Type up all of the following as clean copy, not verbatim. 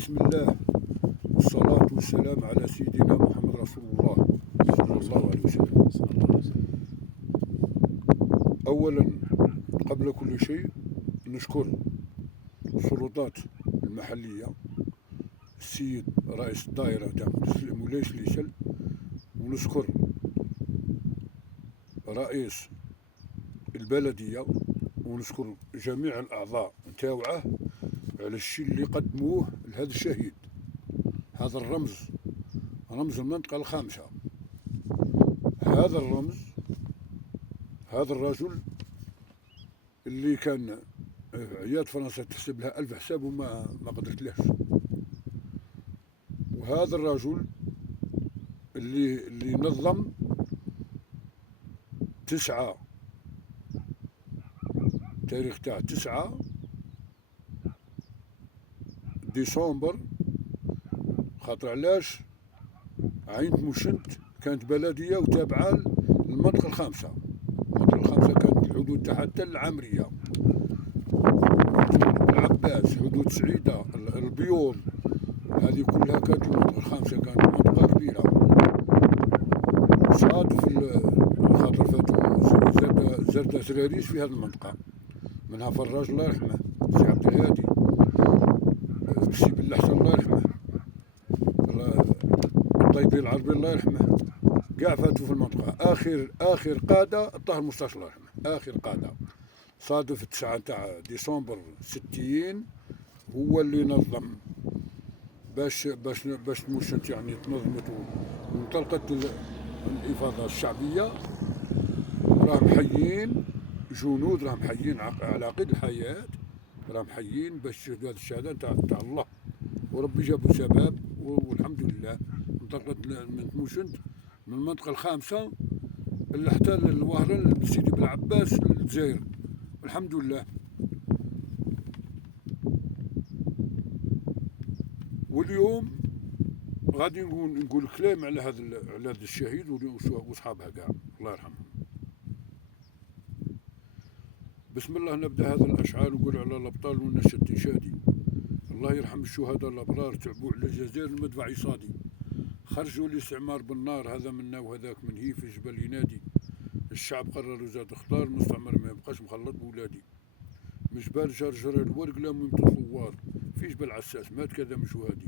بسم الله والصلاة والسلام على سيدنا محمد رسول الله صلى الله عليه وسلم. أولا قبل كل شيء نشكر السلطات المحلية، السيد رئيس الدائرة تاع مولاي شليشل، ونشكر رئيس البلدية، ونشكر جميع الأعضاء نتاوعه على الشيء اللي قدموه لهذا الشهيد. هذا الرمز رمز المنطقة الخامسة. هذا الرمز، هذا الرجل اللي كان عياد فرنسا تحسب لها 1000 حساب وما قدرت لهش. وهذا الرجل اللي نظم 9 تاريخ تاع 9 ديسمبر، خاطر علاش؟ عين موشنت كانت بلدية وتابعة للمنطقة الخامسة. المنطقة الخامسة كانت الحدود تاعها حتى العامرية، حدود العباس، حدود سعيدة، البيوض، هذه كلها كانت المنطقة الخامسة. كانت منطقة كبيرة. صادف خاطر فاتوا زرد سراريس في هذه المنطقة، منها فراج الله يرحمه، سي عبد الهادي، سي بالحسن الله يرحمه، الطيبي العربي الله يرحمه، كاع فاتوا في المنطقة. آخر قادة الطاهر مصطفى الله يرحمه، آخر قادة. صادف 9 تاع ديسمبر 60 هو اللي نظم باش تمشت، يعني تنظمت وانطلقت الإفاضة الشعبية. راهم حيين جنود، راهم حيين على قيد الحياة، راهم حيين باش يشهدوا هذه الشهادة تاع الله، وربي جابوا سبب والحمد لله. انطلقت من تموشنت من المنطقة الخامسة حتى الوهران سيدي بالعباس للجزائر، الحمد لله. واليوم غادي نقول كلام على هذا الشهيد وصحابها كاع الله يرحمهم. بسم الله نبدا هذا الاشعار، نقول على الابطال والنشد شادي. الله يرحم الشهداء الابرار، تعبوا على الجزائر المدفع يصادي، خرجوا الاستعمار بالنار، هذا منا وهذاك من هي في الجبل ينادي. الشعب قرر وزاد اختار، المستعمر ما يبقاش مخلط بولادي. من جبال جرجر الورق لا ممت الثوار، في جبل عساس مات كذا مشوهدي،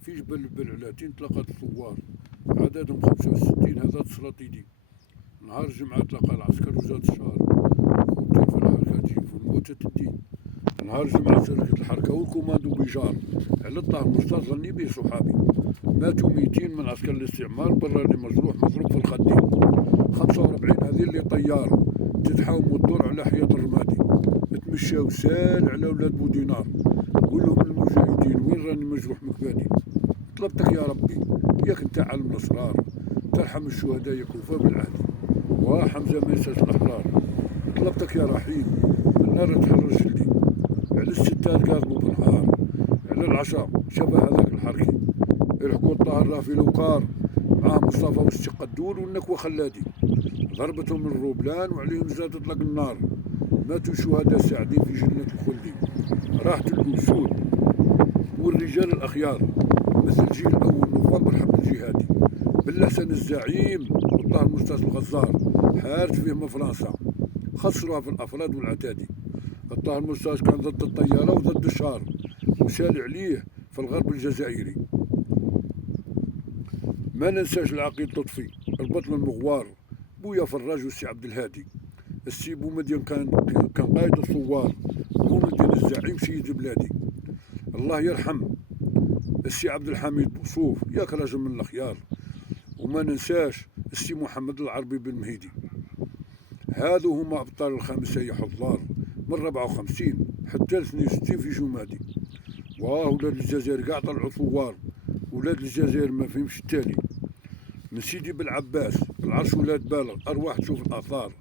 في جبل بالعلاتين تلقت الثوار، عددهم 65 هذا تسلاطيدي. نهار الجمعة تلقى العسكر وزاد الشهر، خوتين في الحركة تجيب والموتة الدين. نهار الجمعة شركة الحركة والكوماندو بيجار، على الطاهر مصطفى ظني به صحابي. ماتوا 200 من عسكر الاستعمار، برا اللي مجروح مضروب في الخدين. 45 هذه اللي طيار، تتحاوم وتدور على حياة الرمادي. تمشاو سال على ولاد بودينار، قول لهم المجاهدين وين راني مجروح مكبادي. طلبتك يا ربي ياك انت عالم الاسرار، ترحم الشهداء يا كوفا بالعهد، وحمزه ما ينساش الاحرار. طلبتك يا رحيم النار تحرر جلدي، على الستات قاضبوا بالنهار، على العشاء شبه هذاك الحركي. يلحقوا الطاهر راه في الوقار، معاه مصطفى والشق الدور والنكوه خلادي. ضربتهم الروبلان وعليهم زاد تطلق النار، ماتوا الشهداء ساعدين في جنة الخلد. راحت الأسود والرجال الأخيار، مثل جيل الأول نوفمبر حب الجهادي. بالحسن الزعيم والطاهر مصطفى الغزار، حارت فيهم فرنسا، خسروها في الأفراد والعتادي. الطاهر مصطفى كان ضد الطيارة وضد الشار، وسال عليه في الغرب الجزائري. ما ننساش العقيد لطفي البطل المغوار، بويا فراج والسي عبد الهادي. السي بومدين كان قائد الثوار، بومدين الزعيم سيد بلادي. الله يرحم السي عبد الحميد بوصوف، ياك راجل من الخيار. وما ننساش السي محمد العربي بن مهيدي. هذو هما ابطال الخامسة يا حضار، من 54 حتى 62 في جمادي. ولاد الجزائر كاع طلعوا ثوار، ولاد الجزائر ما فيهمش التالي. من سيدي بالعباس العرش ولاد بالغ، ارواح تشوف الاثار.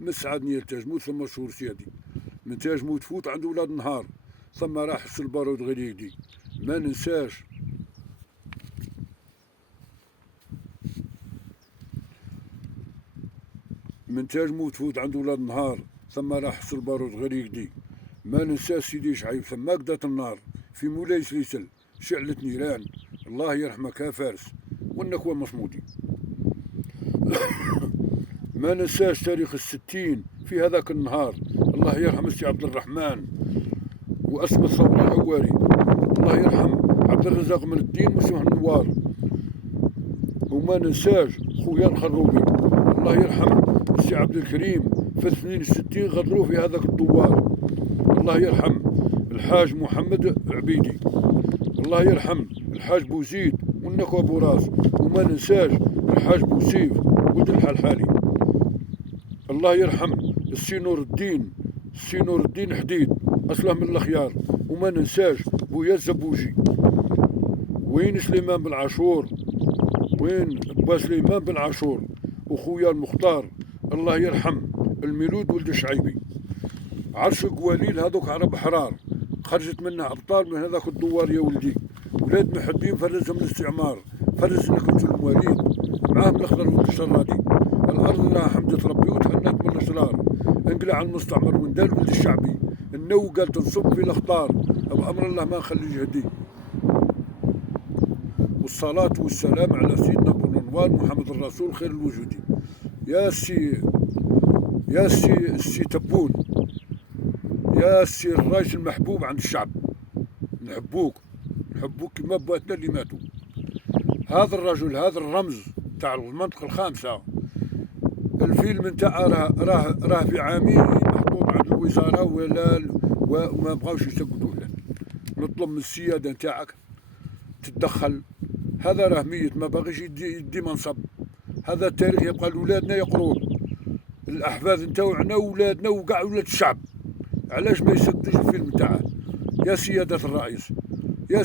من سعد نيال تاجموت ثم شهور سيادي، من تاجموت تفوت عند ولاد نهار، ثم راح حس البارود غير يدي. ما ننساش من تاجموت تفوت عند ولاد نهار، ثم راح حس البارود غير يدي. ما ننساش سيدي شعيب ثم قدات النار في مولاي سليسل، شعلة نيران. الله يرحمك يا فارس والنكوة مصمودي. ما ننساش تاريخ الستين في هذاك النهار. الله يرحم السي عبد الرحمن وأسمى الثورة العواري. الله يرحم عبد الرزاق من الدين وسمح النوار. وما ننساش خويا الخروبي. الله يرحم السي عبد الكريم في 62 غدروا في هذاك الدوار. الله يرحم الحاج محمد عبيدي. الله يرحم الحاج بوزيد والنكوة بوراس. وما ننساش الحاج بوسيف ولد الحالحالي. الله يرحم السي نور الدين حديد اصله من الخيار. وما ننساش بويا الزبوجي. وين سليمان بن عاشور، وين با سليمان بن عاشور وخويا المختار. الله يرحم الميلود ولد الشعيبي. عرش قواليل هذوك عرب حرار خرجت منها ابطال من هذاك الدوار يا ولدي. ولاد محي الدين فرزهم الاستعمار، فرز نكبة المواليد معاهم الاخضر والشرادي. الارض لها حمدة ربي وتهنت من الاشرار. انقلع المستعمر وندال ولد الشعبي. النو قال تنصب في الاخطار بامر الله ما نخلي جهدي. والصلاة والسلام على سيدنا بن محمد الرسول خير الوجود. يا سي تبون، يا سي الرئيس المحبوب عند الشعب. نحبوك كما بواتنا اللي ماتوا. هذا الرجل، هذا الرمز تاع المنطقة الخامسة. الفيلم نتاعها راه في عامين محطوط عند الوزارة وما بغاوش يسقطوه له. نطلب من السيادة نتاعك تتدخل. هذا راه ميت ما باغيش يدي منصب. هذا التاريخ يبقى لولادنا يقروه، الاحفاد نتاوعنا وولادنا وكاع ولاد الشعب. علاش ما يسقطوش الفيلم تاعه؟ يا سيادة الرئيس، يا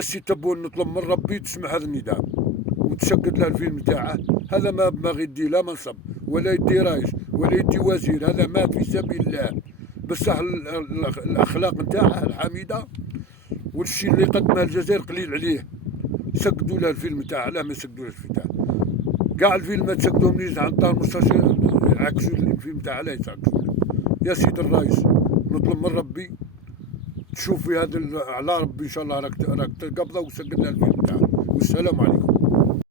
سي تبون نطلب من ربي تسمع هذا النداء وتسقط له الفيلم تاعه. هذا ما باغي يدي لا منصب ولا يدي رئيس ولا يدي وزير. هذا مات في سبيل الله بصح الاخلاق نتاعه الحميده والشيء اللي قدمه الجزائر قليل عليه. سقدوا له الفيلم تاعه. لا ما سقدوا له الفيلم تاعه. كاع الفيلمات سقدوهم لي عن طار المستشفى عكسوا الفيلم تاعه. لا يسقدوا. يا سيدي الرئيس نطلب من ربي تشوف في هذا على ربي ان شاء الله راك تقبضه وسقد له الفيلم تاعه. والسلام عليكم.